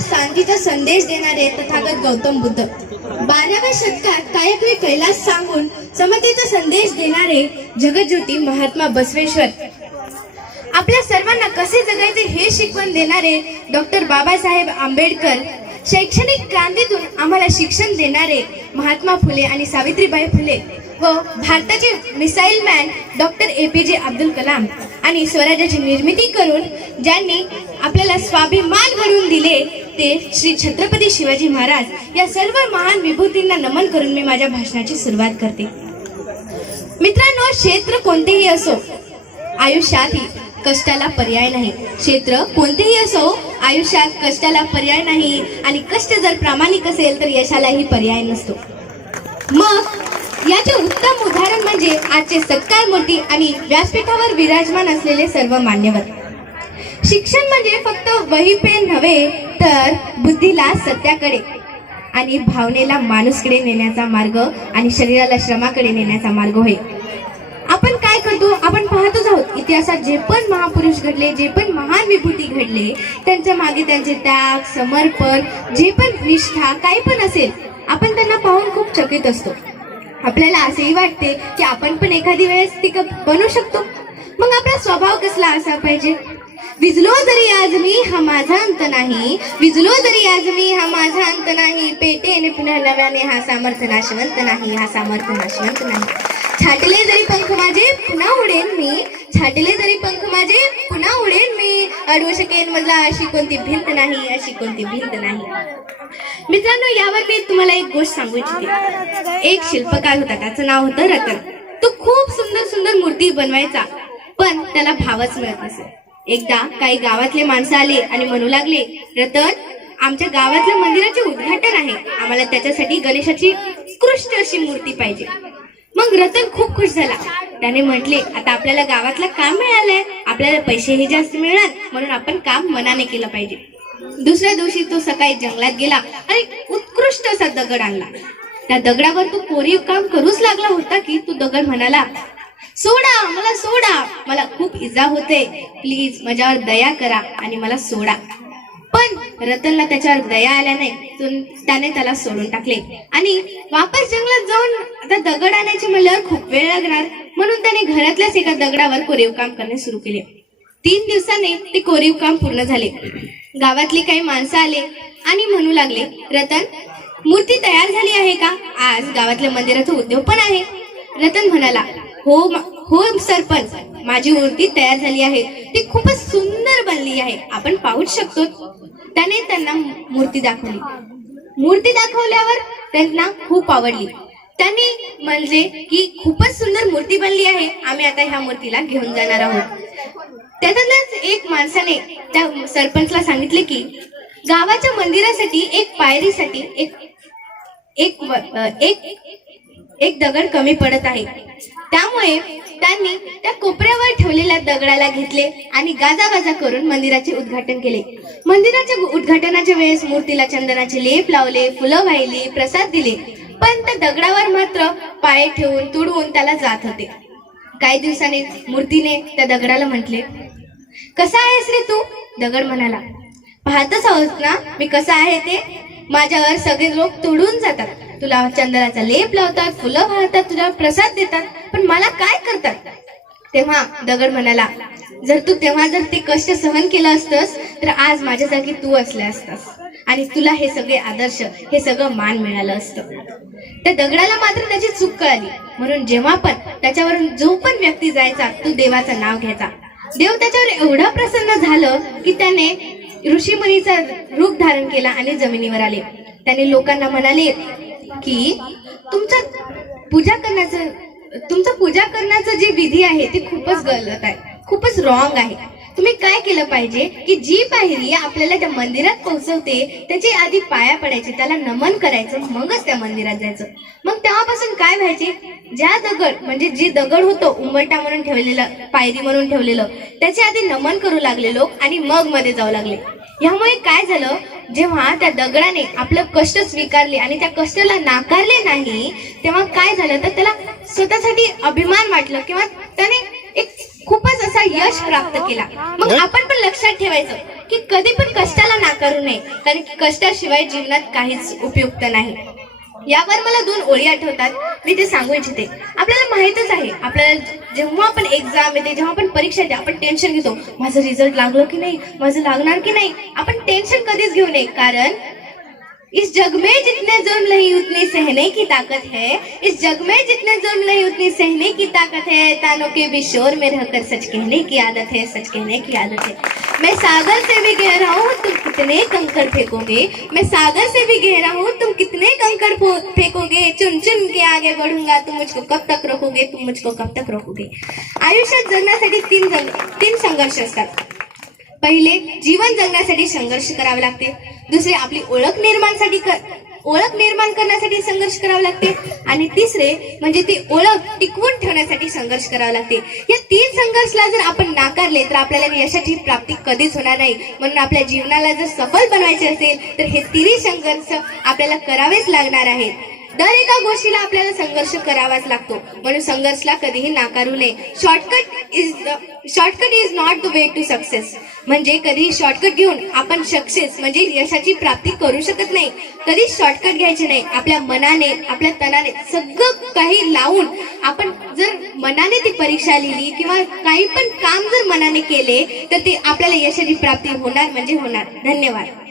शांतीचा संदेश देणारे तथागत गौतम बुद्ध. बाराव्या शतकात कायकवे कैलास सांगून समतेचा संदेश देणारे जगज्योती महात्मा बसवेश्वर. आपल्या सर्वांना कसे जगायचे हे शिकवण देणारे डॉक्टर बाबासाहेब आंबेडकर शैक्षणिक क्रांतीतून आम्हाला शिक्षण देणारे महात्मा फुले आणि सावित्रीबाई फुले व भारताचे missile man doctor A P J Abdul Kalam आणि स्वराज्याची निर्मिती करून ज्यांनी आपल्याला स्वाभिमान घडून दिले ते श्री छत्रपती शिवाजी महाराज या सर्व महान विभूतींना नमन करून मी माझ्या भाषणाची सुरुवात करते. मित्रांनो क्षेत्र कोणतेही असो आयुष्यात कष्टाला पर्याय नाही. क्षेत्र कोणतेही असो आयुष्यात कष्टाला पर्याय नाही आणि कष्ट जर प्रामाणिक असेल तर यशालाही पर्याय नसतो. मग याचे उत्तम उदाहरण म्हणजे आजचे सत्कार मूर्ती आणि व्यासपीठावर विराजमान असलेले सर्व मान्यवर. शिक्षण म्हणजे फक्त वही पेन नव्हे तर बुद्धीला सत्याकडे आणि भावनेला माणूसकडे नेण्याचा मार्ग आणि शरीराला श्रमाकडे नेण्याचा मार्ग होय. आपण काय करतो? आपण पाहतच आहोत इतिहासात जे पण महापुरुष घडले जे पण महान विभूती घडले त्यांच्या मागे त्यांचे त्याग समर्पण जे पण निष्ठा काही पण असेल आपण त्यांना पाहून खूप चकित असतो. आपल्याला असेही वाटते की आपण पण एखादी वेळेस ती बनू शकतो. मग आपला स्वभाव कसला असा पाहिजे? विजलो जरी आज मी हा माझा अंत नाही. विजलो जरी आज मी हा माझा अंत नाही. पेटेने पुन्हा नव्याने हा सामर्थ्य नाशवंत नाही हा सामर्थ्य नाशवंत नाही. छाटले जरी पंख माझे पुन्हा उडेन मी. छाटले जरी पंख माझे पुन्हा उडेन मी. अडवू शकेन मला अशी कोणती भिंत नाही अशी कोणती भिंत नाही. मित्रांनो यावर मी तुम्हाला एक गोष्ट सांगू इच्छिते एक शिल्पकार होता त्याचं नाव होतं रतन. तो खूप सुंदर सुंदर मूर्ती बनवायचा पण त्याला भावच मिळत नसेल एकदा काही गावातले माणसं आले आणि म्हणू लागले रतन आमच्या गावातल्या मंदिराचे उद्घाटन आहे. आम्हाला त्याच्यासाठी गणेशाची उत्कृष्ट अशी मूर्ती पाहिजे. मग रतन खूप खुश झाला. त्याने म्हटले आता आपल्याला गावातलं काम मिळालंय. आपल्याला पैसेही जास्त मिळणार म्हणून आपण काम मनाने केलं पाहिजे. दुसऱ्या दिवशी तो सकाळी जंगलात गेला आणि उत्कृष्ट असा दगड आणला. त्या दगडावर तो कोरीव काम करूच लागला होता की तो दगड म्हणाला सोडा मला सोडा. मला खूप इजा होते. प्लीज माझ्यावर दया करा आणि मला सोडा. पण रतनला त्याच्यावर दया आल्या नाही. त्याने त्याला सोडून टाकले. आणि वापस जंगलात जाऊन आता दगड आणायचे म्हणल्यावर खूप वेळ लागणार. म्हणून त्याने घरातल्याच एका दगडावर कोरीव काम करणे सुरू केले. तीन दिवसाने ते कोरीव काम पूर्ण झाले. गावातली काही माणसं आले आणि म्हणू लागले रतन मूर्ती तयार झाली आहे का? आज गावातल्या मंदिराचा उद्योग पण आहे. रतन म्हणाला हो हो सरपंच. माझी मूर्ती तयार झाली आहे. ती खूपच सुंदर बनली आहे. आपण पाहूच शकतो. त्याने त्यांना मूर्ती दाखवली. मूर्ती दाखवल्यावर त्यांना खूप आवडली. त्यांनी म्हणजे की खूपच सुंदर मूर्ती बनली आहे. आम्ही आता ह्या मूर्तीला घेऊन जाणार आहोत. त्यातच एक माणसाने त्या सरपंचला सांगितले की गावाच्या मंदिरासाठी एक पायरीसाठी एक एक एक, एक एक दगड कमी पडत आहे. त्यामुळे त्यांनी त्या कोपऱ्यावर ठेवलेल्या दगडाला घेतले आणि गाजाबाजा करून मंदिराचे उद्घाटन केले. मंदिराच्या उद्घाटनाच्या वेळेस मूर्तीला चंदनाचे लेप लावले फुलं वाहिली प्रसाद दिले. पण त्या दगडावर मात्र पाय ठेवून तुडवून त्याला जात होते. काही दिवसांनी मूर्तीने त्या दगडाला म्हटले कसा आहेस रे तू? दगड म्हणाला पाहतच आहोत ना मी कसा आहे ते? माझ्यावर सगळे लोक तोडून जातात. तुला चंदनाचा लेप लावतात फुलं वाहतात तुला प्रसाद देतात. पण मला काय करतात? तेव्हा दगड म्हणाला जर तू तेव्हा जर ते कष्ट सहन केलं असतंस तर आज माझ्या जागी तू असल्या असतास. आणि तुला हे सगळे आदर्श हे सगळं मान मिळालं असतं. त्या दगडाला मात्र त्याची चूक कळाली. म्हणून जेव्हा पण त्याच्यावरून जो पण व्यक्ती जायचा तो देवाचं नाव घ्यायचा. देव त्याच्यावर एवढं प्रसन्न झालं की त्याने ऋषीमुनीचा रूप धारण केला आणि जमिनीवर आले. त्याने लोकांना म्हणाले की तुमचं पूजा करण्याचं तुमचं पूजा करण्याचं जे विधी आहे ते खूपच गलत आहे. खूपच रॉंग आहे. तुम्ही काय केलं पाहिजे की जी पायरी आपल्याला त्या मंदिरात पोहोचवते त्याची आधी पाया पडायचे त्याला नमन करायचं मगच त्या मंदिरात जायचं. मग तेव्हापासून काय व्हायचे? ज्या दगड म्हणजे जे दगड होतो उंबरटा म्हणून ठेवलेलं पायरी म्हणून ठेवलेलं त्याचे आधी नमन करू लागले लोक आणि मग मध्ये जाऊ लागले. यामुळे काय झालं? जेव्हा त्या दगडाने आपलं कष्ट स्वीकारले आणि त्या कष्टाला नाकारले नाही तेव्हा काय झालं? तर त्याला स्वतःसाठी अभिमान वाटलं किंवा त्याने एक खूपच असा यश प्राप्त केला. मग आपण पण लक्षात ठेवायचं की कधी पण कष्टाला नाकारू नये कारण की कष्टाशिवाय जीवनात काहीच उपयुक्त नाही. यावर मला दोन ओळी आठवतात. मी ते सांगू इच्छिते. आपल्याला माहितच आहे. आपल्याला जेव्हा आपण एक्झाम येते जेव्हा आपण परीक्षा येते आपण टेन्शन घेतो. माझं रिझल्ट लागलं की नाही? माझं लागणार की नाही? आपण टेन्शन कधीच घेऊ नये. कारण इस जग में जितने जुर्म नहीं, उतनी सहने की ताकत है। इस जग में जितने जुर्म नहीं, उतनी सहने की ताकत है। तानों के भी शोर में रहकर सच कहने की आदत है, सच कहने की आदत है। मैं सागर से भी गहरा हूँ, तुम कितने कंकड़ फेंकोगे? मैं सागर से भी गहरा हूँ, तुम कितने कंकड़ फेंकोगे? चुन चुन के आगे बढ़ूँगा, तुम मुझको कब तक रोकोगे? तुम मुझको कब तक रोकोगे? आयुष्यात जगण्यासाठी तीन तीन संघर्ष पहिले जीवन जगण्यासाठी संघर्ष करावे लागते। दुसरे आपली ओळख निर्माणसाठी कर. ओळख निर्माण करण्यासाठी संघर्ष करावा लागते. आणि तिसरे म्हणजे ती ओळख टिकवून ठेवण्यासाठी संघर्ष करावा लागते. या तीन संघर्षला जर आपण नाकारले तर आपल्याला यशाची प्राप्ती कधीच होणार नाही. म्हणून आपल्या जीवनाला जर सफल बनवायचे असेल तर हे तिन्ही संघर्ष आपल्याला करावेच लागणार आहेत. दर एका गोष्टीला आपल्याला संघर्ष करावाच लागतो. म्हणून संघर्षला कधीही नाकारू नये. Shortcut is shortcut is not the way to success म्हणजे कधी शॉर्टकट घेऊन आपण सक्सेस म्हणजे यशाची प्राप्ती करू शकत नाही. कधी शॉर्टकट घ्यायचे नाही. आपल्या मनाने आपल्या तनाने सगळं काही लावून आपण जर मनाने ती परीक्षा लिहिली किंवा काही पण काम जर मनाने केले तर ते आपल्याला यशाची प्राप्ती होणार म्हणजे होणार. धन्यवाद.